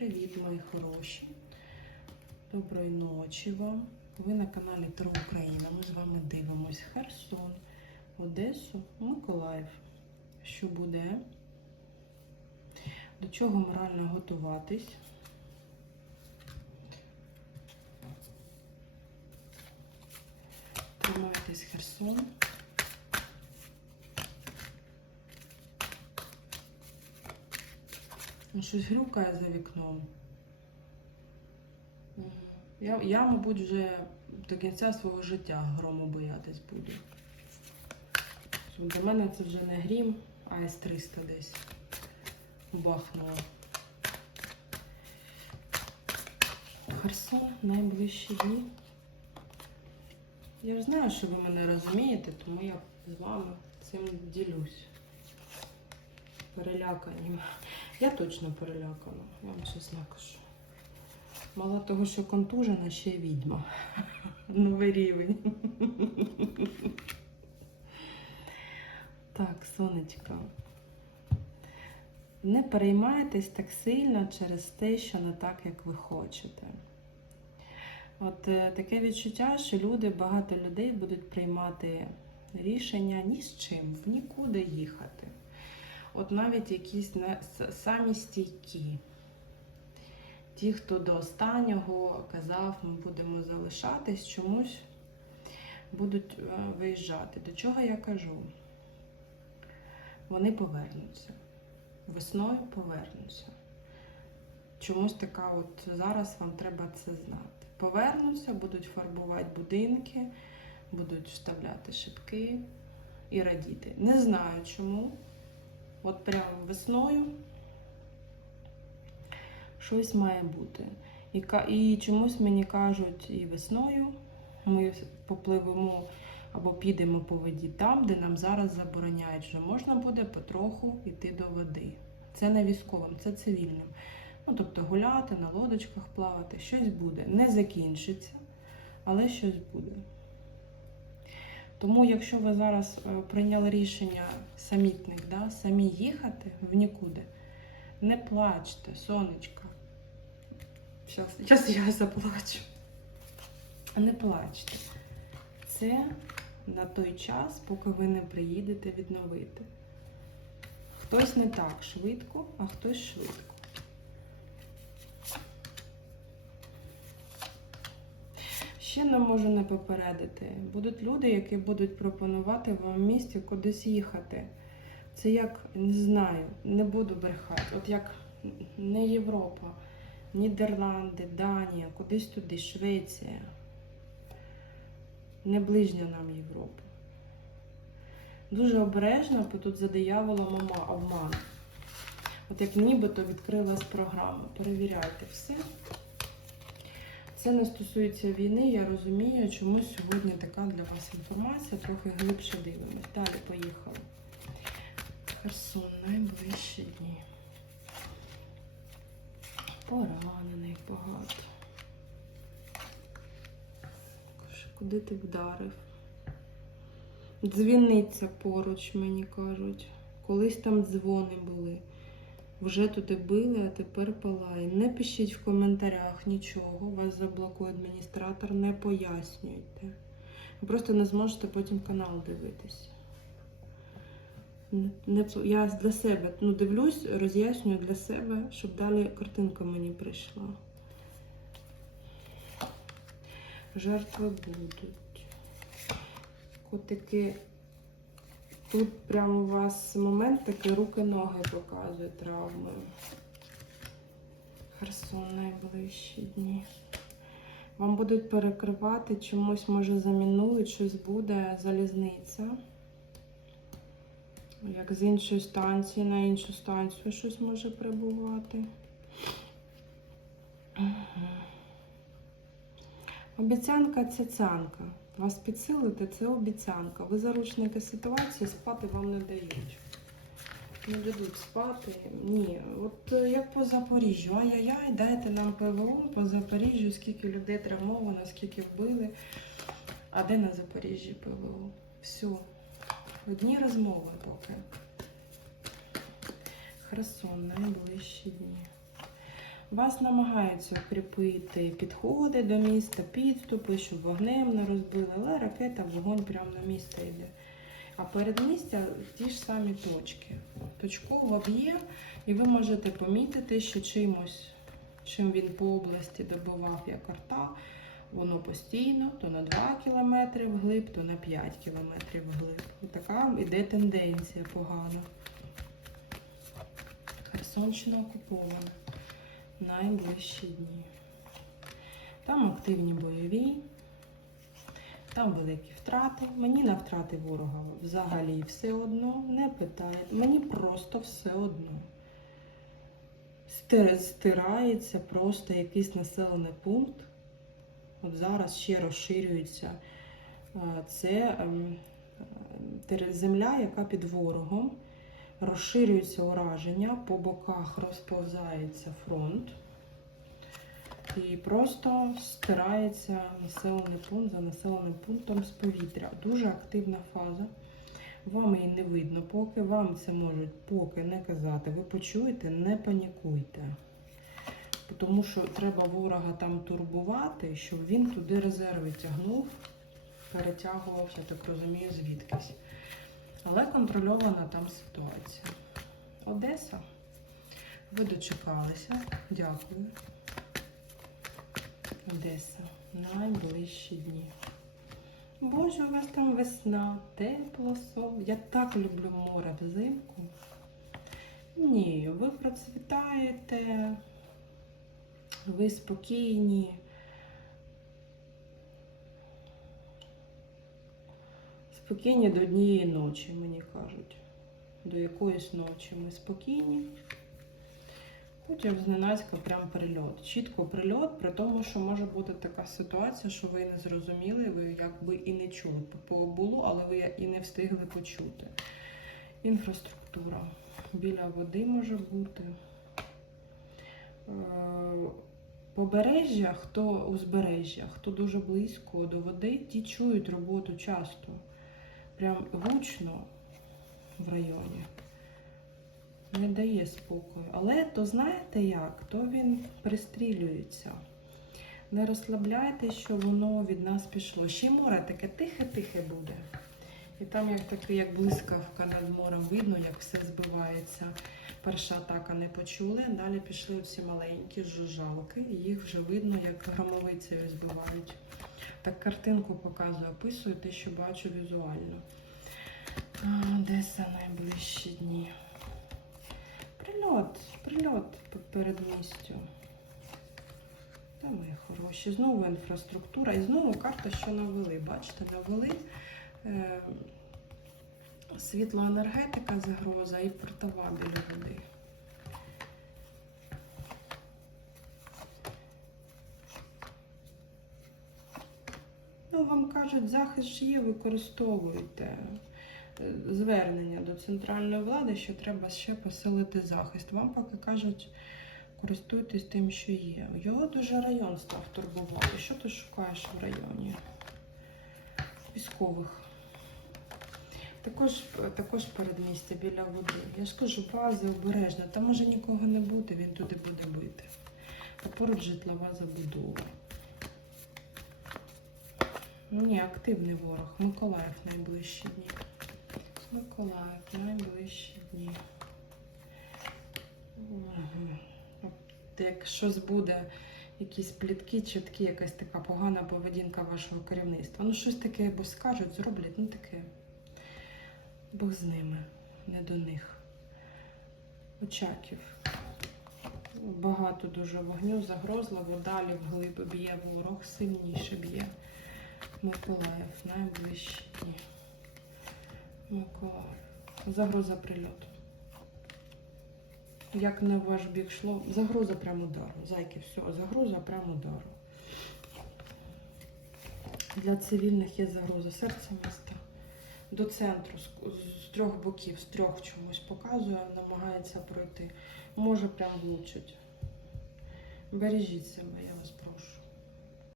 Привіт, мої хороші. Доброї ночі вам. Ви на каналі Тро Україна. Ми з вами дивимось Херсон, Одесу, Миколаїв. Що буде? До чого морально готуватись? Тримайтесь Херсон. Щось грюкає за вікном. Я, я, мабуть, вже до кінця свого життя грому боятись буду. Для мене це вже не грім, а С-300 десь бахнуло. Херсон найближчі дні. Я ж знаю, що ви мене розумієте, тому я з вами цим ділюсь. Перелякані. Я точно перелякана, я вам чесно кажу. Мало того, що контужена, ще відьма. Новий рівень. Так, сонечко. Не переймайтесь так сильно через те, що не так, як ви хочете. От е, таке відчуття, що люди, багато людей будуть приймати рішення ні з чим, в нікуди їхати. От навіть якісь не, самі стійкі. Ті, хто до останнього казав, ми будемо залишатись, чомусь будуть е, виїжджати. До чого я кажу? Вони повернуться. Весною повернуться. Чомусь така, от зараз вам треба це знати. Повернуться, будуть фарбувати будинки, будуть вставляти шибки і радіти. Не знаю чому. От прямо весною щось має бути. І, і чомусь мені кажуть, і весною ми попливемо або підемо по воді там, де нам зараз забороняють, що можна буде потроху йти до води. Це не військовим, це цивільним. Ну, тобто гуляти, на лодочках плавати, щось буде. Не закінчиться, але щось буде. Тому, якщо ви зараз е, прийняли рішення самітник, да, самі їхати в нікуди, не плачте, сонечка. Зараз я заплачу. Не плачте. Це на той час, поки ви не приїдете відновити. Хтось не так швидко, а хтось швидко. Ще не можу не попередити. Будуть люди, які будуть пропонувати вам в кудись їхати. Це як, не знаю, не буду брехати. От як не Європа, Нідерланди, Данія, кудись туди, Швеція. Не ближня нам Європа. Дуже обережно, бо тут за дияволом обман. От як нібито відкрилась програма. Перевіряйте все. Це не стосується війни, я розумію, чому сьогодні така для вас інформація, трохи глибше дивимось. Далі поїхали. Херсон, найближчі дні. Поранених багато. Куди ти вдарив? Дзвіниця поруч, мені кажуть. Колись там дзвони були. Вже туди били, а тепер палає. Не пишіть в коментарях нічого, вас заблокує адміністратор, не пояснюйте. Ви просто не зможете потім канал дивитись. Не, не, я для себе ну, дивлюсь, роз'яснюю для себе, щоб далі картинка мені прийшла. Жертви будуть. Котики. Тут прямо у вас момент такий руки-ноги показує травми. Херсон найближчі дні. Вам будуть перекривати чомусь, може, замінують, щось буде, залізниця. Як з іншої станції на іншу станцію щось може прибувати. Обіцянка це цянка. Вас підсилити це обіцянка. Ви заручники ситуації, спати вам не дають. Не дадуть спати. Ні. От е, як по Запоріжжю. Ай-яй-яй, дайте нам ПВО по Запоріжжю, скільки людей травмовано, скільки вбили. А де на Запоріжжі ПВО? Все. Одні розмови поки. Херсон, найближчі дні. Вас намагаються укріпити підходи до міста, підступи, щоб вогнем не розбили, але ракета вогонь прямо на місто йде. А передмістя ті ж самі точки. Точково б'є, і ви можете помітити, що чимось, чим він по області добував як арта, воно постійно то на 2 км вглиб, то на 5 км вглиб. І така йде тенденція погана. Херсонщина окупована найближчі дні. Там активні бойові, там великі втрати. Мені на втрати ворога взагалі все одно не питають. Мені просто все одно. Стирається просто якийсь населений пункт. От зараз ще розширюється. е, Це ем, е, земля, яка під ворогом. Розширюється ураження, по боках розповзається фронт. І просто стирається населений пункт за населеним пунктом з повітря. Дуже активна фаза. Вам її не видно поки, вам це можуть поки не казати. Ви почуєте, не панікуйте. Тому що треба ворога там турбувати, щоб він туди резерви тягнув, перетягувався, так розумію, звідкись. Але контрольована там ситуація. Одеса. Ви дочекалися. Дякую. Одеса. Найближчі дні. Боже, у вас там весна, тепло, сон. Я так люблю море взимку. Ні, ви процвітаєте, ви спокійні. Спокійні до однієї ночі, мені кажуть. До якоїсь ночі ми спокійні. Потім зненацька прям прильот. Чітко прильот, при тому, що може бути така ситуація, що ви не зрозуміли, ви якби і не чули. Було, але ви і не встигли почути. Інфраструктура. Біля води може бути. Е, Побережжя, хто узбережжя, хто дуже близько до води, ті чують роботу часто. Прям гучно в районі не дає спокою. Але то знаєте як? То він пристрілюється. Не розслабляйте, що воно від нас пішло. Ще й море таке тихе-тихе буде. І там як таке, як блискавка над морем видно, як все збивається. Перша атака не почули, далі пішли ці маленькі жужжалки, їх вже видно, як громовицею збивають. Так картинку показую, описую те, що бачу візуально. Одеса найближчі дні. Прильот, прильот по передмістю. Та мої хороші. Знову інфраструктура. І знову карта, що навели. Бачите, навели е, світлоенергетика загроза і портова біля води. Ну, вам кажуть, захист є, використовуйте Е, звернення до центральної влади, що треба ще посилити захист. Вам поки кажуть, користуйтесь тим, що є. Його дуже район став турбувати. Що ти шукаєш в районі? Військових. Також, також передмістя біля води. Я ж кажу, бази обережно. Там може нікого не бути, він туди буде бити. А поруч житлова забудова. Ну, Ні, активний ворог. Миколаїв найближчі дні. Миколаїв, найближчі дні. От Як щось буде, якісь плітки, чутки, якась така погана поведінка вашого керівництва. Ну, щось таке або скажуть, зроблять, ну таке. Бог з ними, не до них. Очаків. Багато дуже вогню, загрозливо, далі вглиб б'є ворог, сильніше б'є. Миколаїв, найближчі дні. Миколаїв. Загроза прильоту. Як в ваш бік йшло, загроза прямо удару. Зайки, все, загроза прямо удару. Для цивільних є загроза серця міста. До центру, з, трьох боків, з трьох чомусь показує, намагається пройти. Може прям влучить. Бережіть себе, я вас